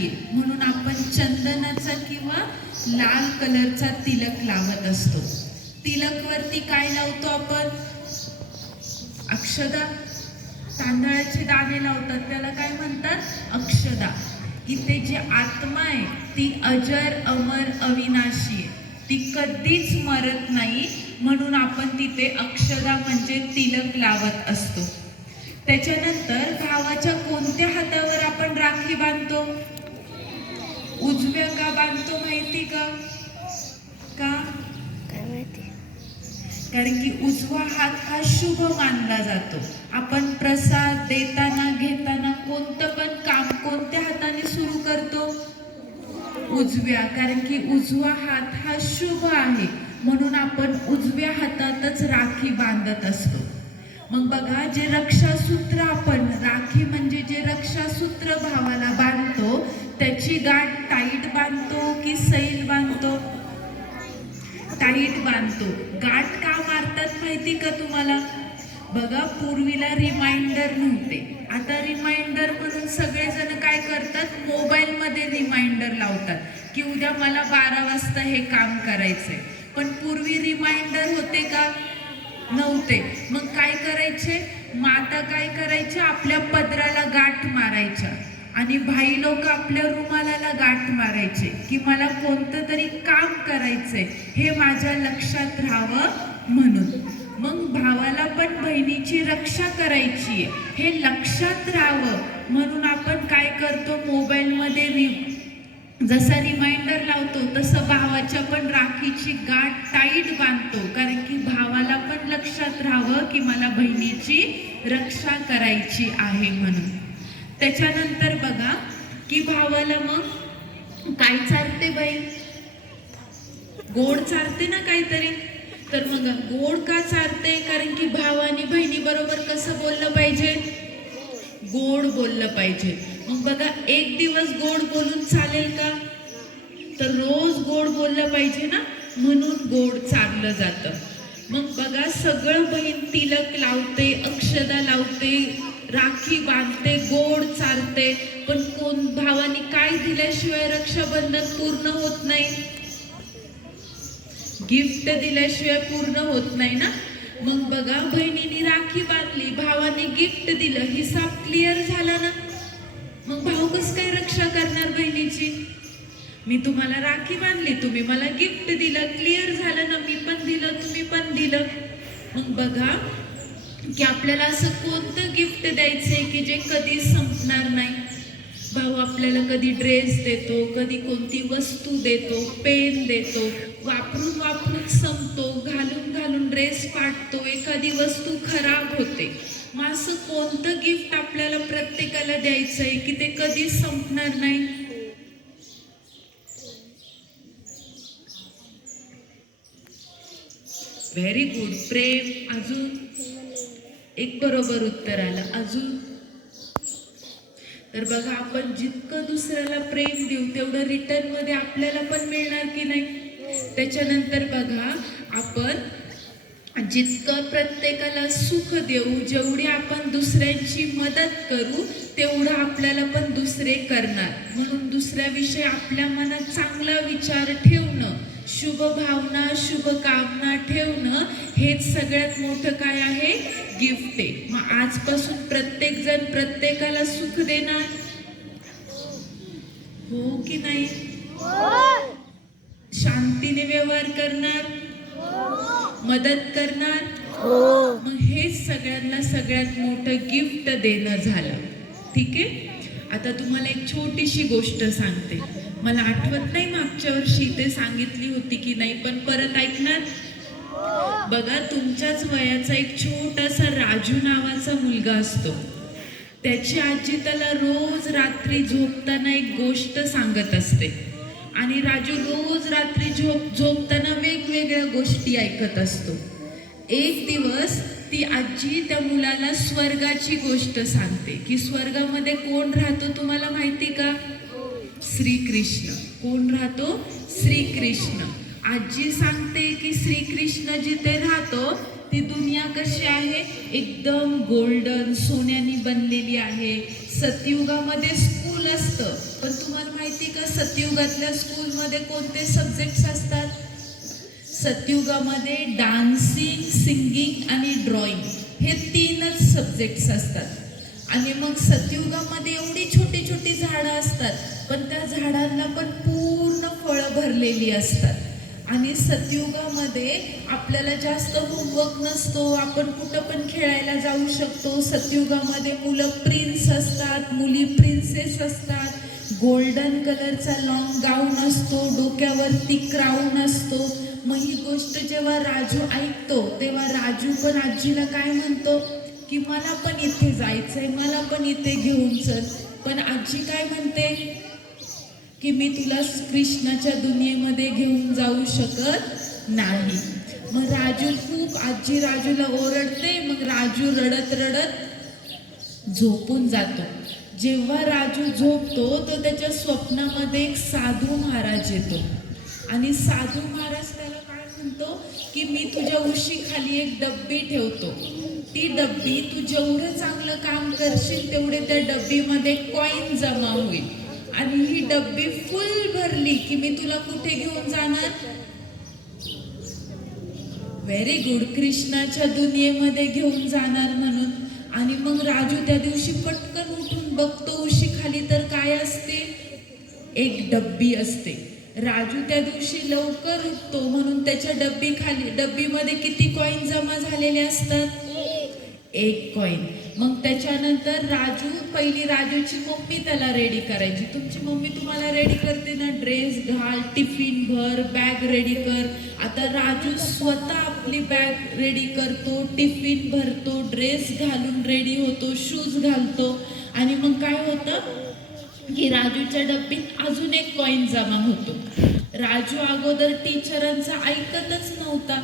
म्हणून आपण चंदनाचा किंवा लाल कलरचा तिलक लावत असतो. तिलकवरती काय लावतो आपण? अक्षदा. तांदळाचे दाणे लावतात. त्याला काय म्हणतात? अक्षदा. इथे जी आत्मा आहे ती अजर अमर अविनाशी आहे. ती कधीच मरत नाही. म्हणून आपण तिथे अक्षदा म्हणजे तिलक लावत असतो. त्याच्यानंतर भावाच्या कोणत्या हातावर आपण राखी बांधतो? उजव्या का बांधतो माहिती का? का? कारण की उजवा हात हा शुभ मानला जातो. आपण प्रसाद देताना घेताना कोणतं पण काम कोणत्या हाताने सुरू करतो? उजव्या. कारण की उजवा हात हा शुभ आहे. म्हणून आपण उजव्या हातातच राखी बांधत असतो. मग बघा जे रक्षासूत्र आपण राखी म्हणजे जे रक्षासूत्र भावाला बांधतो त्याची गाठ टाईट बांधतो की सैल बांधतो? टाईट बांधतो. गाठ का मारतात माहिती का तुम्हाला? बघा पूर्वीला रिमाइंडर नव्हते. आता रिमाइंडर म्हणून सगळेजण काय करतात? मोबाईलमध्ये रिमाइंडर लावतात की उद्या मला बारा वाजता हे काम करायचंय. पण पूर्वी रिमाइंडर होते का? नव्हते. मग काय करायचे? माता काय करायच्या? आपल्या पदराला गाठ मारायच्या. आणि भाई लोक आपल्या रुमालाला गाठ मारायचे की मला कोणतं तरी काम करायचंय हे माझ्या लक्षात राहावं म्हणून. मग भावाला पण बहिणीची रक्षा करायची आहे हे लक्षात राहावं म्हणून आपण काय करतो? मोबाईलमध्ये रि जसा रिमाइंडर लावतो तसं भावाच्या पण राखीची गाठ टाईट बांधतो. कारण की भावाला पण लक्षात राहावं की मला बहिणीची रक्षा करायची आहे म्हणून. त्याच्यानंतर बघा की भावाला मग काय चालते बाई? गोड चालते ना काहीतरी? तर मग गोड का चालते कारण की भावानी बहिणी बरोबर कसं बोललं पाहिजे? गोड बोललं पाहिजे. मग बघा एक दिवस गोड बोलून चालेल का? तर रोज गोड बोललं पाहिजे ना? म्हणून गोड चाललं जातं. मग बघा सगळं बहीण तिलक लावते अक्षदा लावते राखी बांधते गोड चालते पण कोण भावानी काय दिल्याशिवाय रक्षाबंधन पूर्ण होत नाही? गिफ्ट दिल्याशिवाय पूर्ण होत नाही ना? मग बघा बहिणीने राखी बांधली भावाने गिफ्ट दिलं हिसाब क्लिअर झाला ना? मग भाऊ कस काय रक्षा करणार बहिणीची? मी तुम्हाला राखी बांधली तुम्ही मला गिफ्ट दिलं क्लिअर झालं ना मी पण दिलं तुम्ही पण दिलं. मग बघा की आपल्याला असं कोणतं गिफ्ट द्यायचंय की जे कधी संपणार नाही? भाऊ आपल्याला कधी ड्रेस देतो कधी कोणती वस्तू देतो पेन देतो वापरून वापरून संपतो घालून घालून ड्रेस फाटतो एखादी वस्तू खराब होते. मग असं कोणतं गिफ्ट आपल्याला प्रत्येकाला द्यायचं आहे की ते कधी संपणार नाही? व्हेरी गुड प्रेम अजून? एक बरोबर उत्तर आलं. अजून? तर बघा आपण जितकं दुसऱ्याला प्रेम देऊ तेवढं रिटर्नमध्ये आपल्याला पण मिळणार की नाही? त्याच्यानंतर बघा आपण जितकं प्रत्येकाला सुख देऊ जेवढी आपण दुसऱ्यांची मदत करू तेवढं आपल्याला पण दुसरे करणार. म्हणून दुसऱ्याविषयी आपल्या मनात चांगला विचार ठेवणं शुभ भावना शुभ कामना ठेवणं हेच सगळ्यात मोठं काय आहे? गिफ्ट आहे मग आजपासून प्रत्येक जण प्रत्येकाला सुख देणार? हो की नाही? शांतीने व्यवहार करणार? मदत करणार? हो मग हेच सगळ्यांना सगळ्यात मोठं गिफ्ट देणं झालं. ठीक आहे? आता तुम्हाला एक छोटीशी गोष्ट सांगते. मला आठवत नाही मागच्या वर्षी ते सांगितली होती की नाही पण परत ऐकणार? बघा तुमच्याच वयाचा एक छोटासा राजू नावाचा मुलगा असतो. त्याची आजी त्याला रोज रात्री झोपताना एक गोष्ट सांगत असते. आणि राजू रोज रात्री झोप झोपताना वेगवेगळ्या गोष्टी ऐकत असतो. एक दिवस ती आजी त्या मुलाला स्वर्गाची गोष्ट सांगते. की स्वर्गामध्ये कोण राहतो तुम्हाला माहिती का? श्रीकृष्ण. कोण राहतो? श्रीकृष्ण. आजी सांगते की श्रीकृष्ण जिथे राहतो ती दुनिया कशी आहे? एकदम गोल्डन सोन्यानी बनलेली आहे. सतयुगामध्ये स्कूल असतं. पण तुम्हाला माहिती का सतयुगातल्या स्कूलमध्ये कोणते सब्जेक्ट्स असतात? सतयुगामध्ये डान्सिंग सिंगिंग आणि ड्रॉइंग हे तीनच सब्जेक्ट्स असतात. आणि मग सतयुगामध्ये एवढी छोटी छोटी झाडं असतात पण त्या झाडांना पण पूर्ण फळं भरलेली असतात. आणि सतयुगामध्ये आपल्याला जास्त होमवर्क नसतो आपण कुठं पण खेळायला जाऊ शकतो. सतयुगामध्ये मुलं प्रिन्स असतात मुली प्रिन्सेस असतात. गोल्डन कलरचा लॉंग गाऊन असतो डोक्यावरती क्राऊन असतो. मग ही गोष्ट जेव्हा राजू ऐकतो तेव्हा राजू पण आजीला काय म्हणतो? की मला पण इथे जायचंय मला पण इथे घेऊन चल. पण आजी काय म्हणते? की मी तुला कृष्णाच्या दुनियेमध्ये घेऊन जाऊ शकत नाही. मग राजू खूप आजी राजूला ओरडते मग राजू रडत रडत झोपून जातो. जेव्हा राजू झोपतो तर त्याच्या स्वप्नामध्ये एक साधू महाराज येतो. आणि साधू महाराज त्याला काय म्हणतो? की मी तुझ्या उशीखाली एक डब्बी ठेवतो. ती डब्बी तू जेवढं चांगलं काम करशील तेवढे त्या डब्बीमध्ये कॉईन जमा होईल. आणि ही डब्बी फुल भरली की मी तुला कुठे घेऊन जाणार? व्हेरी गुड कृष्णाच्या दुनियेमध्ये घेऊन जाणार म्हणून. आणि मग राजू त्या दिवशी पटकन उठून बघतो उशी खाली तर काय असते? एक डब्बी असते. राजू त्या दिवशी लवकर उठतो म्हणून त्याच्या डब्बी खाली डब्बीमध्ये किती कॉईन जमा झालेले असतात? एक कॉईन मग त्याच्यानंतर राजू पहिली राजूची मम्मी त्याला रेडी करायची. तुमची मम्मी तुम्हाला रेडी करते ना? ड्रेस घाल टिफिन भर बॅग रेडी कर. आता राजू स्वतः आपली बॅग रेडी करतो टिफिन भरतो ड्रेस घालून रेडी होतो शूज घालतो. आणि मग काय होतं? की राजूच्या डब्बीत अजून एक कॉईन जमा होतो. राजू अगोदर टीचरांचा ऐकतच नव्हता.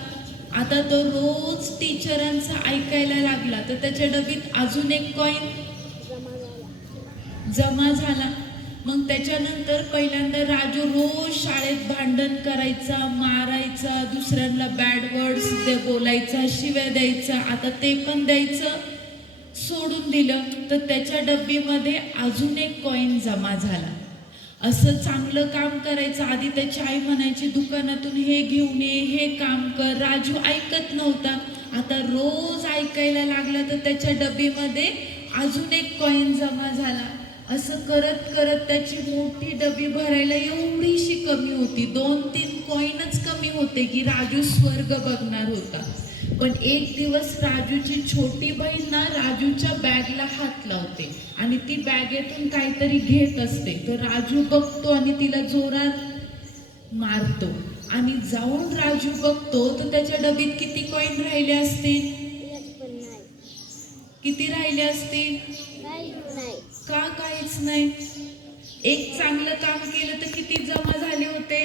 आता तो रोज टीचरांचा ऐकायला लागला तर त्याच्या डबीत अजून एक कॉईन जमा झाला. मग त्याच्यानंतर पहिल्यांदा राजू रोज शाळेत भांडण करायचा मारायचा दुसऱ्यांना बॅड वर्ड्स दे बोलायचा शिव्या द्यायचा आता ते पण द्यायचं सोडून दिलं. तर त्याच्या डब्बीमध्ये अजून एक कॉईन जमा झाला. असं चांगलं काम करायचं. आधी त्याची आई म्हणायची दुकानातून हे घेऊन ये हे काम कर. राजू ऐकत नव्हता. आता रोज ऐकायला लागला तर त्याच्या डबीमध्ये अजून एक कॉईन जमा झाला. असं करत करत त्याची मोठी डबी भरायला एवढीशी कमी होती. दोन तीन कॉईनच कमी होते की राजू स्वर्ग बघणार होता. पण एक दिवस राजूची छोटी बहीण ना राजूच्या बॅगला हात लावते आणि ती बॅगेतून काहीतरी घेत असते. तर राजू बघतो आणि तिला जोरात मारतो. आणि जाऊन राजू बघतो तर त्याच्या डबीत किती कॉईन राहिले असतील किती राहिले असतील का काहीच नाही. एक चांगलं काम केलं तर किती जमा झाले होते?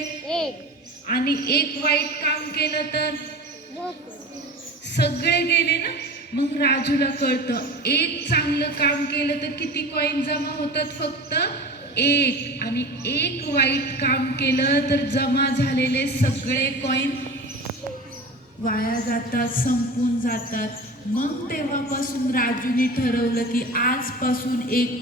आणि एक वाईट काम केलं तर? सगळे गेले ना मग राजूला कळतं एक चांगलं काम केलं तर किती कॉईन जमा होतात फक्त एक. आणि एक वाईट काम केलं तर जमा झालेले सगळे कॉईन वाया जातात संपून जातात. मग तेव्हापासून राजूने ठरवलं की आजपासून एक